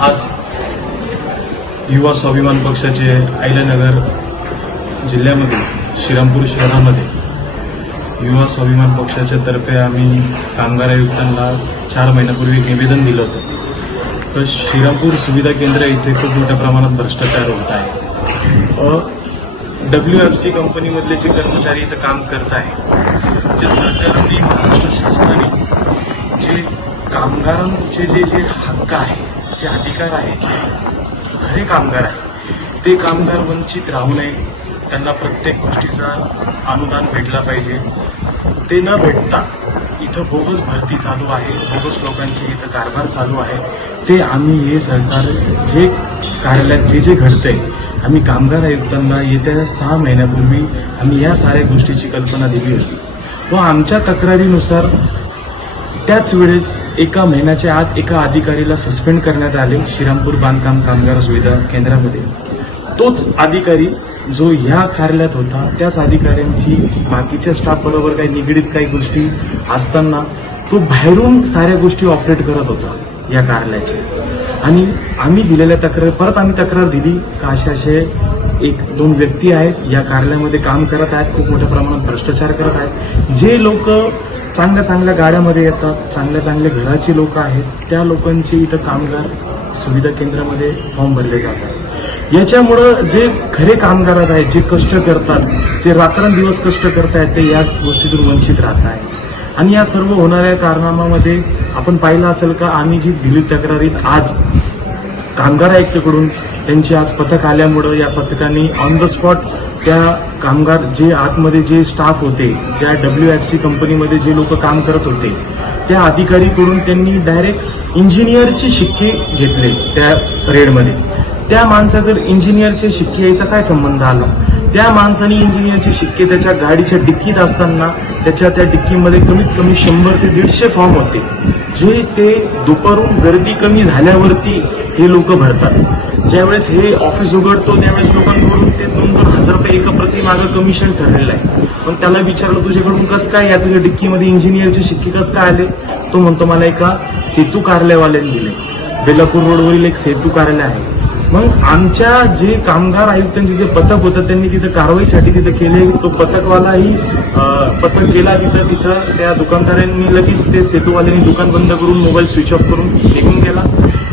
आज युवा स्वाभिमान पक्षाचे अहिल्यानगर जिल्ह्यामध्ये श्रीरामपूर शहरामध्ये युवा स्वाभिमान पक्षाच्या तर्फे आम्ही कामगार आयुक्तांना 4 महिन्यापूर्वी एक निवेदन दिलं होतं. तर श्रीरामपूर सुविधा केंद्र इथे खूप मोठ्या प्रमाणात भ्रष्टाचार होत आहे. WFC कंपनीमधले जे कर्मचारी इथं काम करत आहे, जे सरकारने महाराष्ट्र शासनाने जे कामगारांचे जे हक्क आहे, जे अधिकार आहे, जे खरे कामगार आहे ते कामगार वंचित राहू नये. त्यांना प्रत्येक गोष्टीचा अनुदान भेटला पाहिजे. ते न भेटता इथं बोगस भरती चालू आहे, बोगस लोकांची इथं कारभार चालू आहे. ते आम्ही हे सरकार जे कार्यालयात जे घडतंय, आम्ही कामगार आयुक्तांना येत्या 6 महिन्यापूर्वी आम्ही या साऱ्या गोष्टीची कल्पना दिली होती व आमच्या तक्रारीनुसार त्याच वेळेस 1 महिन्याच्या आत एका अधिकारीला सस्पेंड करण्यात आले श्रीरामपूर बांधकाम कामगार सुविधा केंद्रामध्ये. तोच अधिकारी जो ह्या कार्यालयात होता, त्याच अधिकाऱ्यांची बाकीच्या स्टाफ बरोबर काही निगडीत काही गोष्टी असताना तो बाहेरून साऱ्या गोष्टी ऑपरेट करत होता या कार्यालयाचे. आणि आम्ही दिलेल्या परत आम्ही तक्रार दिली का असे 1-2 व्यक्ती आहेत या कार्यालयामध्ये काम करत आहेत, खूप मोठ्या प्रमाणात भ्रष्टाचार करत आहेत. जे लोक चांगल्या गाड्यामध्ये येतात, चांगल्या घराची लोक आहेत, त्या लोकांचे इथं कामगार सुविधा केंद्रामध्ये फॉर्म भरले जातात. याच्यामुळं जे खरे कामगार आहेत, जे कष्ट करतात, जे रात्रंदिवस कष्ट करतायत, ते या गोष्टीतून वंचित राहत आहेत. आणि या सर्व होणाऱ्या कारणामामध्ये आपण पाहिलं असेल का आम्ही जी दिली तक्रारीत आज कामगार आयुक्ताकडून त्यांची आज पथक आल्यामुळं या पथकाने ऑन द स्पॉट त्या कामगार जे आतमध्ये जे स्टाफ होते, ज्या WFC कंपनीमध्ये जे लोक काम करत होते, त्या अधिकारीकडून त्यांनी डायरेक्ट इंजिनियरचे शिक्के घेतले त्या रेडमध्ये. त्या माणसाकडे इंजिनियरचे शिक्के यायचा काय संबंध आला? त्या माणसाने इंजिनियरचे शिक्के त्याच्या गाडीच्या डिक्कीत असताना त्या डिक्कीमध्ये कमीत कमी 100 ते 150 फॉर्म होते, जे ते दुपारून गर्दी कमी झाल्यावरती हे लोक भरतात. ज्यावेळेस हे ऑफिस उघडतो त्यावेळेस लोकांकडून ते 2-2 हजार रुपये एका प्रति मागं कमिशन ठरलेलं आहे. पण त्याला विचारलं तुझ्याकडून कसं काय या तुझ्या डिक्कीमध्ये इंजिनियरचे शिक्के कसं काय आले? तो म्हणतो मला एका सेतू कार्यालयवाल्याने दिले. बेलापूर रोडवरील एक सेतू कार्यालय आहे. मग आमच्या जे कामगार आयुक्तांचे जे पथक होतं त्यांनी तिथं कारवाईसाठी तिथं केले. तो पथकवालाही पथक गेला तिथं त्या दुकानदारांनी लगेच ते सेतूवाल्यांनी दुकान बंद करून मोबाईल स्विच ऑफ करून निघून गेला.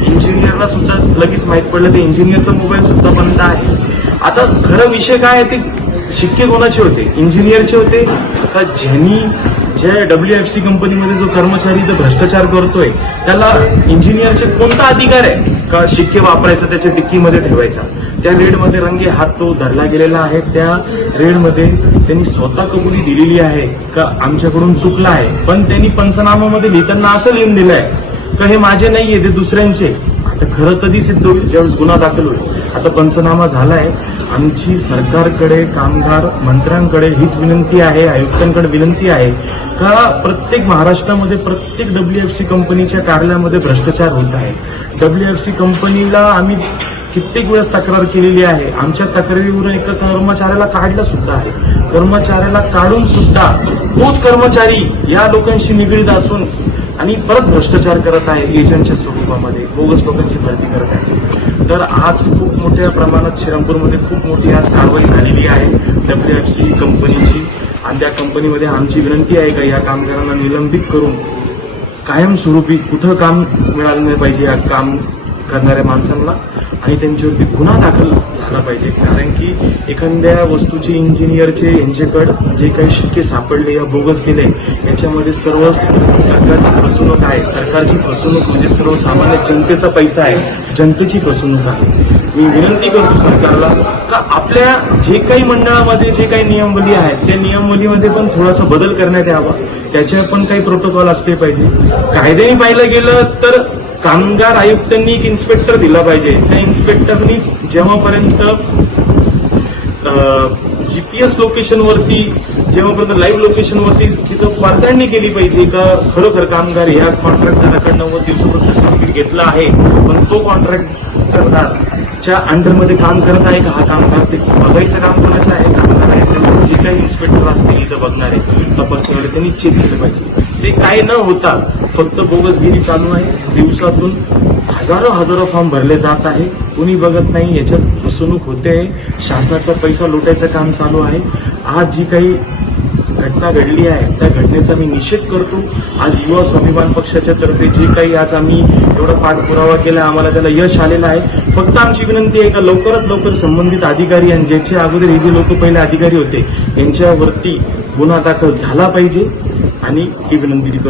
इंजिनियरला सुद्धा लगेच माहीत पडलं ते इंजिनियरचा मोबाईल सुद्धा बंद आहे. आता खरं विषय काय आहे, ते शिक्के कोणाचे होते? इंजिनियरचे होते का? ज्या WFC कंपनीमध्ये जो कर्मचारी इथं भ्रष्टाचार करतोय त्याला इंजिनियरचे कोणता अधिकार आहे का शिक्के वापरायचा, त्याच्या डिक्कीमध्ये ठेवायचा? त्या रेडमध्ये रंगे हात तो धरला गेलेला आहे. त्या रेडमध्ये त्यांनी स्वतः कबुली दिलेली आहे का आमच्याकडून चुकला आहे. पण त्यांनी पंचनामामध्ये लिहिताना असं लिहून दिलंय का हे माझे नाहीये, ते दुसऱ्यांचे. आता खरं कधी सिद्ध होईल? ज्यावेळेस गुन्हा दाखल होईल. आता पंचनामा झालाय. आमची सरकारकडे, कामगार मंत्र्यांकडे हीच विनंती आहे, आयुक्तांकडे विनंती आहे का प्रत्येक महाराष्ट्रामध्ये प्रत्येक WFC कंपनीच्या कार्यालयामध्ये भ्रष्टाचार होत आहे. WFC कंपनीला आम्ही कित्येक वेळेस तक्रार केलेली आहे. आमच्या तक्रारीवरून एका कर्मचाऱ्याला काढलं सुद्धा आहे. कर्मचाऱ्याला काढून सुद्धा तोच कर्मचारी या लोकांशी निगडीत असून आणि परत भ्रष्टाचार करत आहे एजंटच्या स्वरूपामध्ये, बोगस लोकांची भरती करत आहे. तर आज खूप मोठ्या प्रमाणात श्रीरामपूरमध्ये खूप मोठी आज कारवाई झालेली आहे WFC कंपनीची. आणि त्या कंपनीमध्ये आमची विनंती आहे का या कामगारांना निलंबित करून कायमस्वरूपी कुठं काम मिळालं नाही पाहिजे या काम करणाऱ्या माणसांना, आणि त्यांच्यावरती गुन्हा दाखल झाला पाहिजे. कारण की एखाद्या वस्तूचे इंजिनियरचे यांच्याकडे जे काही शिक्के सापडले या बोगस केले याच्यामध्ये सर्व सरकारची फसवणूक आहे. सरकारची फसवणूक म्हणजे सर्वसामान्य जनतेचा पैसा आहे, जनतेची फसवणूक आहे. मी विनंती करतो सरकारला का आपल्या जे काही मंडळामध्ये जे काही नियमावली आहेत त्या नियमावलीमध्ये पण थोडासा बदल करण्यात यावा. त्याच्या पण काही प्रोटोकॉल असले पाहिजे. कायद्याने पाहिलं गेलं तर कामगार आयुक्तांनी एक इन्स्पेक्टर दिला पाहिजे. त्या इन्स्पेक्टरनीच जेव्हापर्यंत GPS लोकेशनवरती, जेव्हापर्यंत लाईव्ह लोकेशनवरती तिथं पडताळणी केली पाहिजे का खरोखर कामगार या कॉन्ट्रॅक्टदाराकडे 90 दिवसाचं सर्टिफिकेट घेतलं आहे, पण तो कॉन्ट्रॅक्टरच्या अंडरमध्ये काम करत आहे का हा कामगार, ते बघायचं काम कोणाचं आहे? कामगार आहे. जे काही इन्स्पेक्टर असतील इथं बघणारे, तपासणारे, त्यांनी चेक केलं पाहिजे. ते काय न होता फक्त बोगसगिरी चालू आहे. दिवसातून हजारो फॉर्म भरले जात आहे, कुणी बघत नाही, याच्यात फसवणूक होते, शासनाचा पैसा लुटायचं काम चालू आहे. आज जी काही घटना घडली आहे त्या घटनेचा मी निषेध करतो. आज युवा स्वाभिमान पक्षाच्या तर्फे जे काही आज आम्ही एवढा पाठपुरावा केला, आम्हाला त्याला यश आलेलं आहे. फक्त आमची विनंती आहे का लवकरात लवकर संबंधित अधिकारी आणि ज्याच्या अगोदर हे जे लोक पहिले अधिकारी होते यांच्यावरती गुन्हा दाखल झाला पाहिजे आणि ही विनंती करतो.